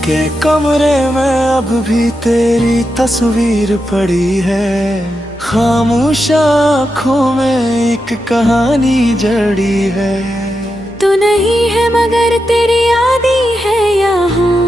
के कमरे में अब भी तेरी तस्वीर पड़ी है। खामोश आँखों में एक कहानी जड़ी है। तू नहीं है मगर तेरी याद है यहाँ,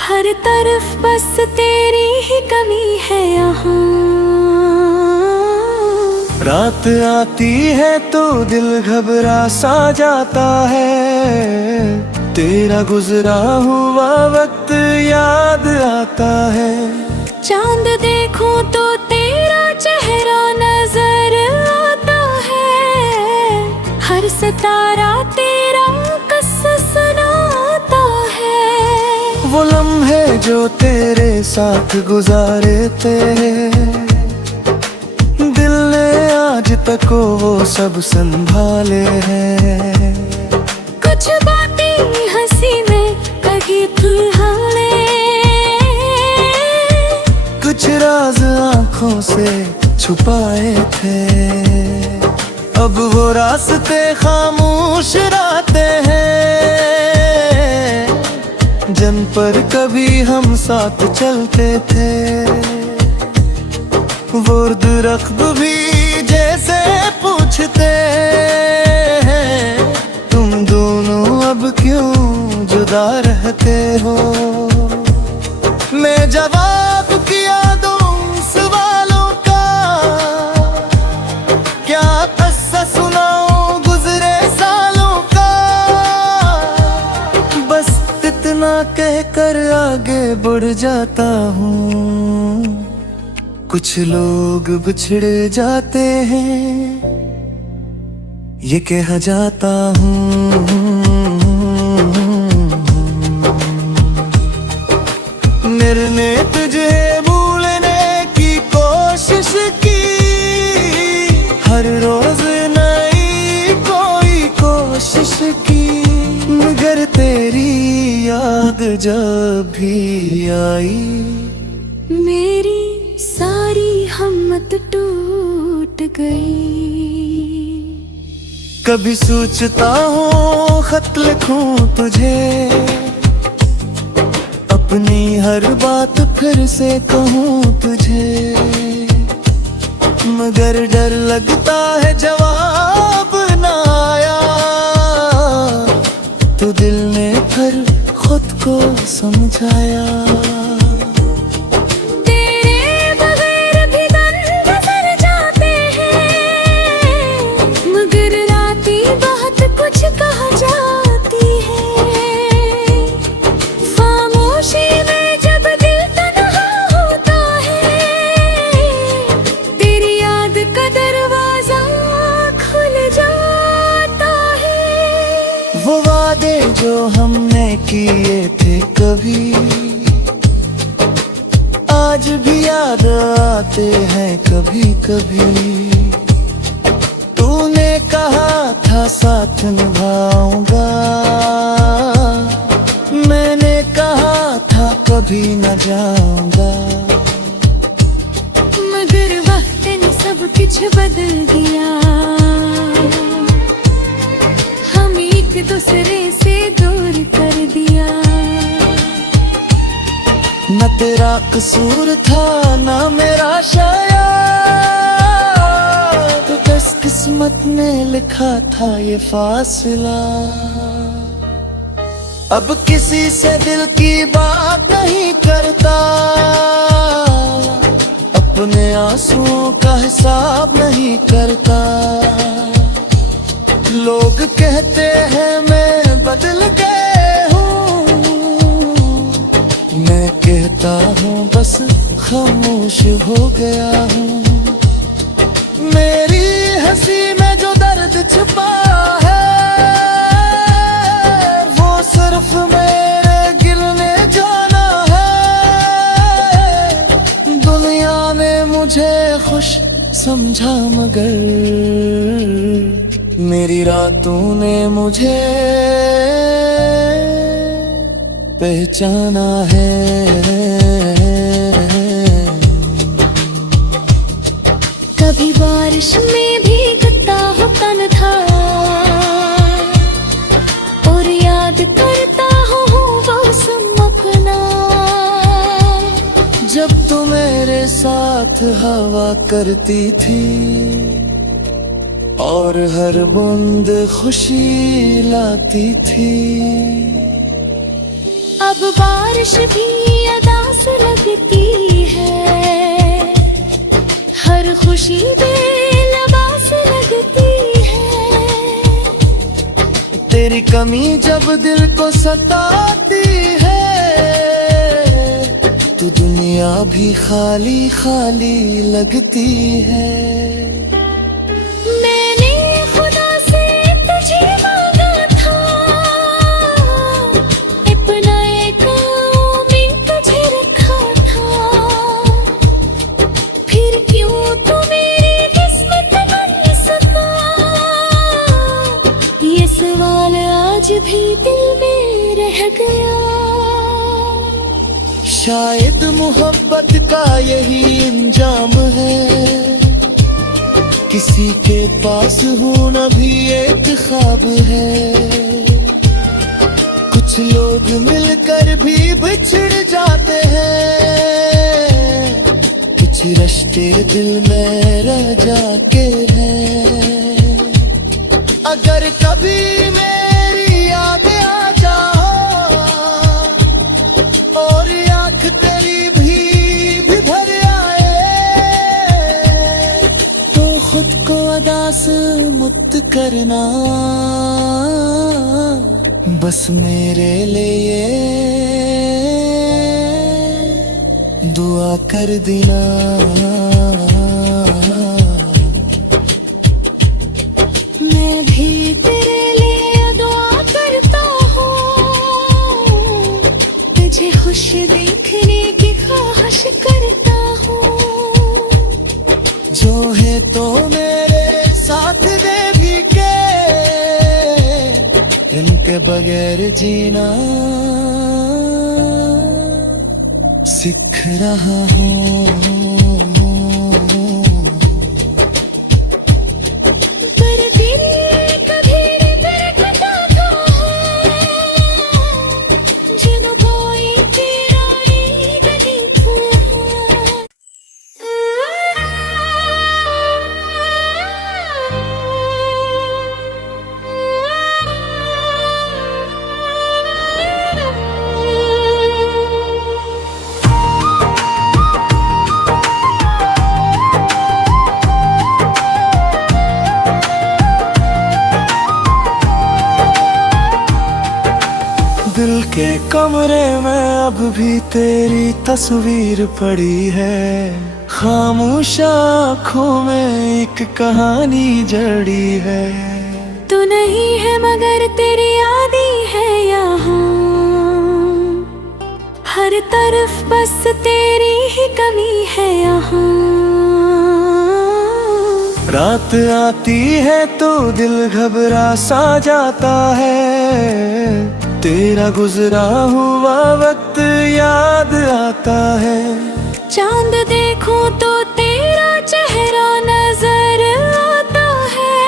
हर तरफ बस तेरी ही कमी है यहाँ। रात आती है तो दिल घबरा सा जाता है। तेरा गुजरा हुआ वक्त याद आता है। चांद देखूं तो तेरा चेहरा नजर आता है। हर सितारा तेरा किस्सा सुनाता है। वो लम्हे जो तेरे साथ गुजारे थे, दिल ने आज तक वो सब संभाले हैं। कुछ बातें हंसी में कही थी हमने, कुछ राज आंखों से छुपाए थे। अब वो रास्ते खामोश राते हैं, जिन पर कभी हम साथ चलते थे। वो दरख्त भी जैसे पूछते हैं, तुम दोनों अब क्यों जुदा रहते हो। मैं जवाब किया दूं सवालों का, क्या किस्सा सुनाऊं गुजरे सालों का। बस इतना कहकर आगे बढ़ जाता हूँ। कुछ लोग बिछड़ जाते हैं, ये कह जाता हूँ। मैंने तुझे भूलने की कोशिश की, हर रोज नई कोई कोशिश की, मगर तेरी याद जब भी आई, मेरी सारी हिम्मत टूट गई। कभी सोचता हूँ खत लिखूं तुझे, अपनी हर बात फिर से कहूँ तुझे, मगर डर लगता है जवाब ना आया, तो दिल ने फिर खुद को समझाया। वो वादे जो हमने किए थे कभी, आज भी याद आते हैं कभी कभी। तूने कहा था साथ निभाऊंगा, मैंने कहा था कभी न जाऊंगा, मगर वक्त ने सब कुछ बदल दिया। एक दूसरे से दूर कर दिया। न तेरा कसूर था न मेरा शायद, तो बस किस्मत ने लिखा था ये फासला। अब किसी से दिल की बात नहीं करता, अपने आंसुओं का हिसाब नहीं करता। लोग कहते हैं मैं बदल गया हूँ, मैं कहता हूँ बस खामोश हो गया हूँ। मेरी हंसी में जो दर्द छुपा है, वो सिर्फ मेरे गिरने जाना है। दुनिया ने मुझे खुश समझा मगर मेरी रातों ने मुझे पहचाना है। कभी बारिश में भीगता हूँ तन था, और याद करता हूँ मेरे साथ हवा करती थी और हर बूंद खुशी लाती थी। अब बारिश भी अदास लगती है, हर खुशी बेलबास लगती है। तेरी कमी जब दिल को सताती है तो दुनिया भी खाली खाली लगती है। आज भी दिल में रह गया। शायद मोहब्बत का यही अंजाम है, किसी के पास होना भी एक ख्वाब है। कुछ लोग मिलकर भी बिछड़ जाते हैं, कुछ रिश्ते दिल में रह जाते हैं। अगर कभी मेरी याद आ जाओ और आँख तेरी भी भर आए तो खुद को अदा से मुक्त करना, बस मेरे लिए दुआ कर देना। मैं भी तेरे लिए दुआ करता हूँ, तुझे खुश देखने की ख्वाहिश करता हूँ। जो है तो मेरे साथ दे भी के, इनके बगैर जीना सीख रहा हूँ। दिल के कमरे में अब भी तेरी तस्वीर पड़ी है, खामोश आँखों में एक कहानी जड़ी है। तू नहीं है मगर तेरी याद ही है यहाँ, हर तरफ बस तेरी ही कमी है यहाँ। रात आती है तो दिल घबरा सा जाता है, तेरा गुजरा हुआ वक्त याद आता है। चांद देखूं तो तेरा चेहरा नजर आता है,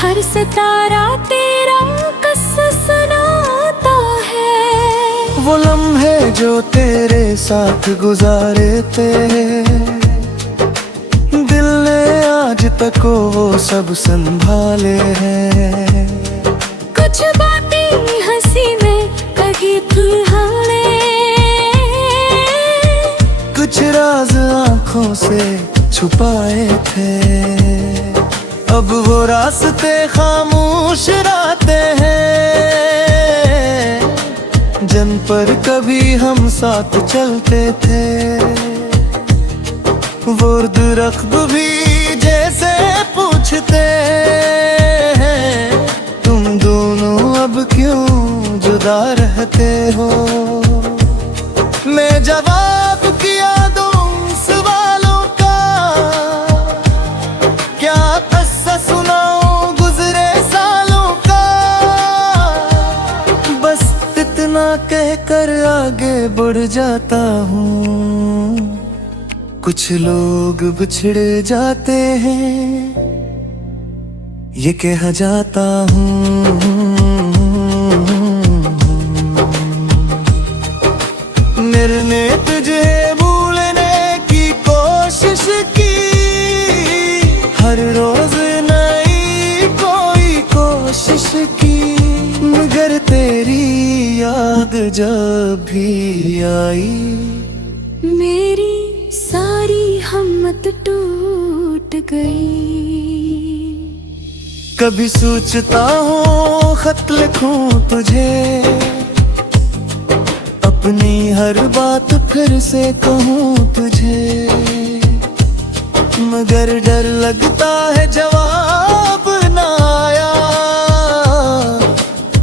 हर सितारा तेरा किस्सा सुनाता है। वो लम्हे जो तेरे साथ गुजारे थे, दिल ने आज तक वो सब संभाले हैं। कुछ बातें हंसी में कही थी हमने, कुछ राज आँखों से छुपाए थे। अब वो रास्ते खामोश रहते हैं जिन पर कभी हम साथ चलते थे। वो दरख्त भी जैसे पूछते हैं, तुम दोनों अब क्यों जुदा रहते हो। मैं जवाब किया दूं सवालों का, क्या किस्सा सुनाऊं गुजरे सालों का। बस इतना कहकर आगे बढ़ जाता हूँ। कुछ लोग बिछड़ जाते हैं, ये कह जाता हूँ। मेरे ने तुझे भूलने जब भी आई, मेरी सारी हिम्मत टूट गई। कभी सोचता हूँ खत लिखूं तुझे, अपनी हर बात फिर से कहूँ तुझे, मगर डर लगता है जवाब ना आया,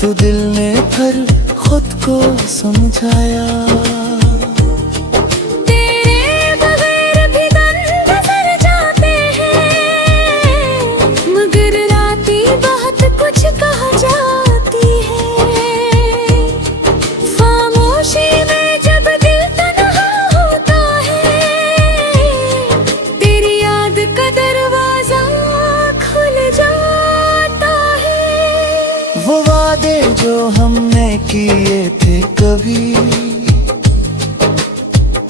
तो दिल ने फिर खुद को समझाया। तेरे बगैर भी दिन गुजर जाते हैं, मगर रातें बहुत कुछ कह जाती है। खामोशी में जब दिल तन्हा होता है, तेरी याद का दरवाजा खुल जाता है। वो वादे जो हमने किए थे कभी,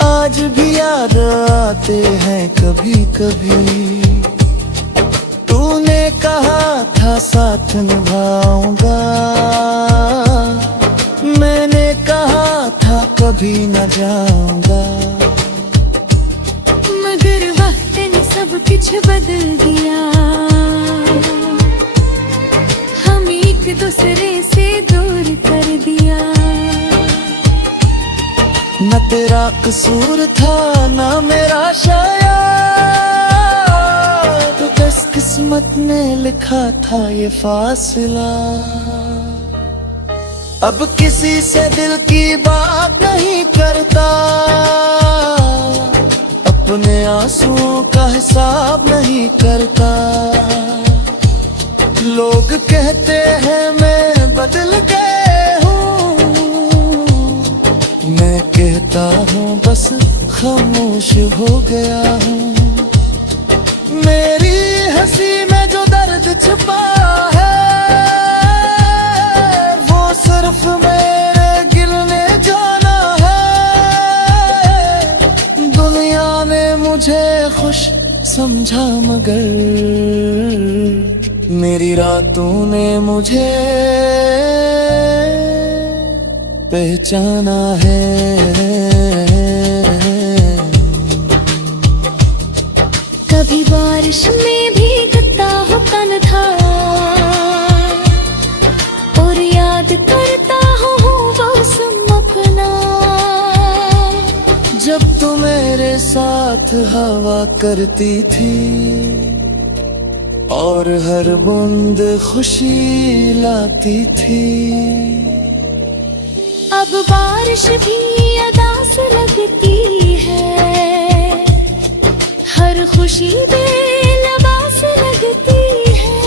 आज भी याद आते हैं कभी कभी। तूने कहा था साथ निभाऊंगा, मैंने कहा था कभी न जाऊंगा, मगर वक्त ने सब कुछ बदल दिया। हम एक दूसरे से दूर कर दिया। न तेरा कसूर था न मेरा शायद, बस किस्मत ने लिखा था ये फासला। अब किसी से दिल की बात नहीं करता, अपने आंसुओं का हिसाब नहीं करता। लोग कहते हैं मैं बदल गया हूँ, मैं कहता हूँ बस खामोश हो गया हूँ। मेरी हंसी में जो दर्द छुपा है, वो सिर्फ मेरे गिरने जाना है। दुनिया ने मुझे खुश समझा, मगर मेरी रातों ने मुझे पहचाना है। कभी बारिश में भीगता हो तन था, और याद करता हूँ मौसम अपना। जब तू मेरे साथ हवा करती थी, और हर बूंद खुशी लाती थी। अब बारिश भी अदास लगती है, हर खुशी बेलबास लगती है।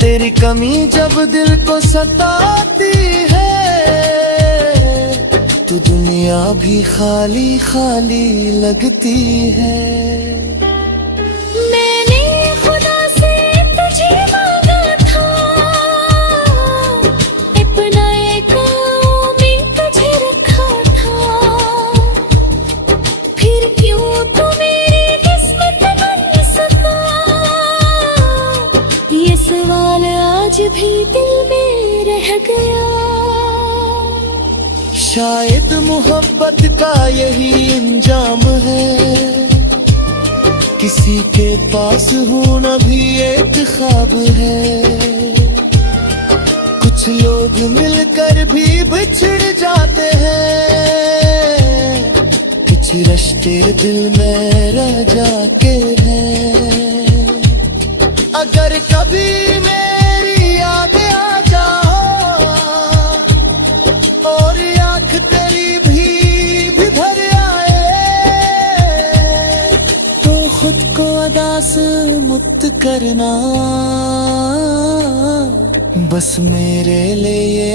तेरी कमी जब दिल को सताती है, तो दुनिया भी खाली खाली लगती है। भी दिल में रह गया। शायद मोहब्बत का यही इंजाम है, किसी के पास होना भी एक ख्वाब है। कुछ लोग मिलकर भी बिछड़ जाते हैं, कुछ रिश्ते दिल में रह जाते हैं। अगर कभी मेरी याद आ जाओ, और आँख तेरी भी भर आए, तो खुद को अदा से मुक्त करना, बस मेरे लिए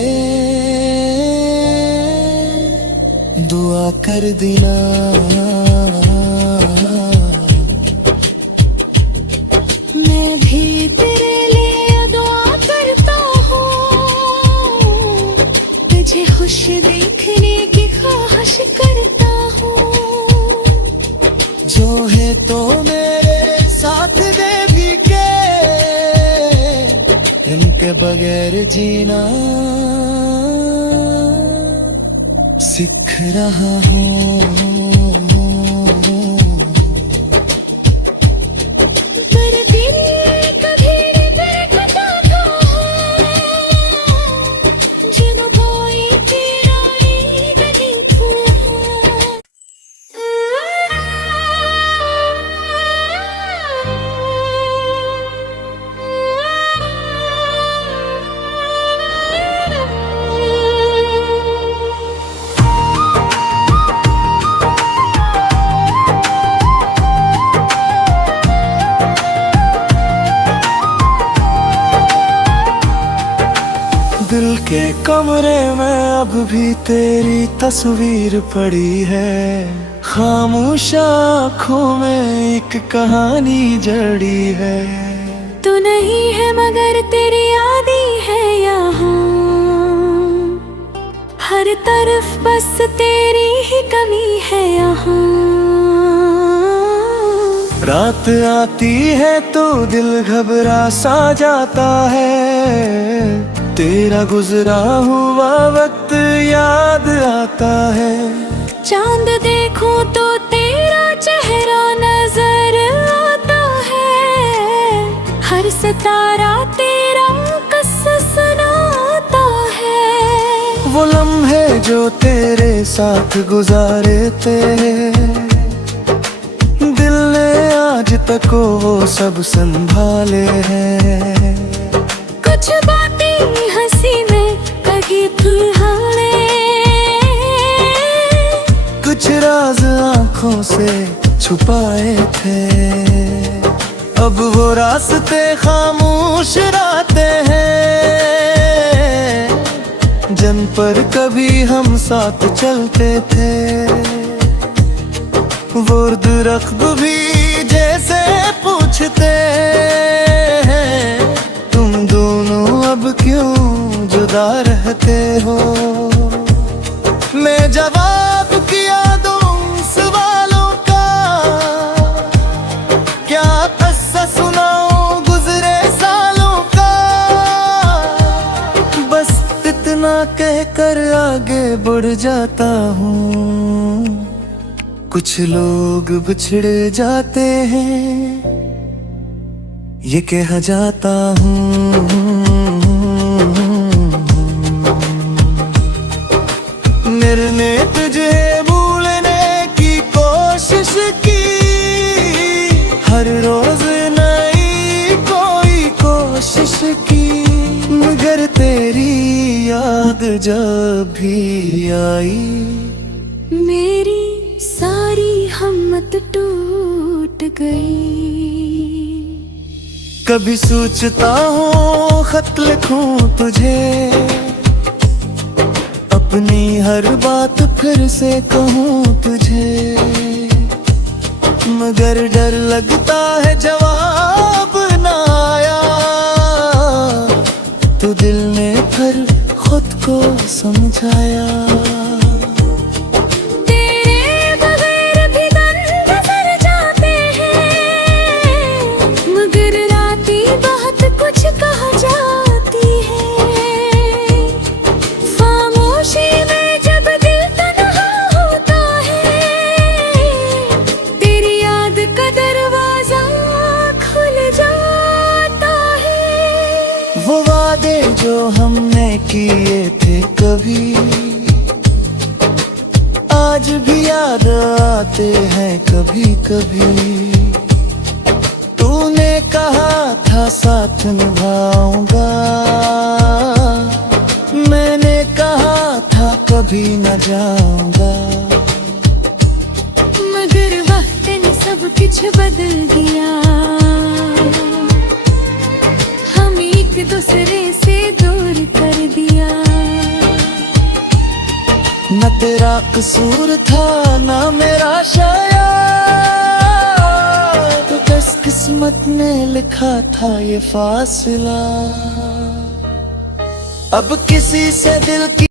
दुआ कर देना। मैं भी तेरे लिए दुआ करता हूँ, तुझे खुश देखने की ख्वाहिश करता हूँ। जो है तो मेरे साथ दे भी के, के बगैर जीना सीख रहा हूँ। पर दिल कभी धड़कता था, जब कोई तेरा गली था। दिल के कमरे में अब भी तेरी तस्वीर पड़ी है, खामोश आँखों में एक कहानी जड़ी है। तू नहीं है मगर तेरी यादी है यहाँ, हर तरफ बस तेरी ही कमी है यहाँ। रात आती है तो दिल घबरा सा जाता है, तेरा गुजरा हुआ वक्त याद आता है। चांद देखूं तो तेरा चेहरा नजर आता है, हर सितारा तेरा किस्सा सुनाता है। वो लम्हे जो तेरे साथ गुजारे थे, दिल ने आज तक वो सब संभाले हैं। कुछ बातें हंसी में कही थी हमने, कुछ राज आंखों से छुपाए थे। अब वो रास्ते खामोश राते हैं, जिन पर कभी हम साथ चलते थे। वो दरख्त भी जैसे पूछते हैं, तुम दोनों अब क्यों जुदा रहते हो। मैं जवाब किया दूं सवालों का, क्या किस्सा सुनाऊं गुजरे सालों का। बस इतना कहकर आगे बढ़ जाता हूँ। कुछ लोग बिछड़ जाते हैं, ये कह जाता हूँ। मैंने तुझे भूलने की कोशिश की, हर रोज नई कोई कोशिश की, मगर तेरी याद जब भी आई, मेरी सारी हिम्मत टूट गई। कभी सोचता हूँ खत लिखूं तुझे, अपनी हर बात फिर से कहूँ तुझे, मगर डर लगता है जवाब ना आया, तो दिल ने फिर खुद को समझाया। वो वादे जो हमने किए थे कभी, आज भी याद आते हैं कभी कभी। तूने कहा था साथ निभाऊंगा, मैंने कहा था कभी न जाऊंगा, मगर वक्त ने सब कुछ बदल दिया। एक दूसरे से दूर कर दिया। न तेरा कसूर था न मेरा शायद, तो बस किस्मत ने लिखा था ये फासला। अब किसी से दिल की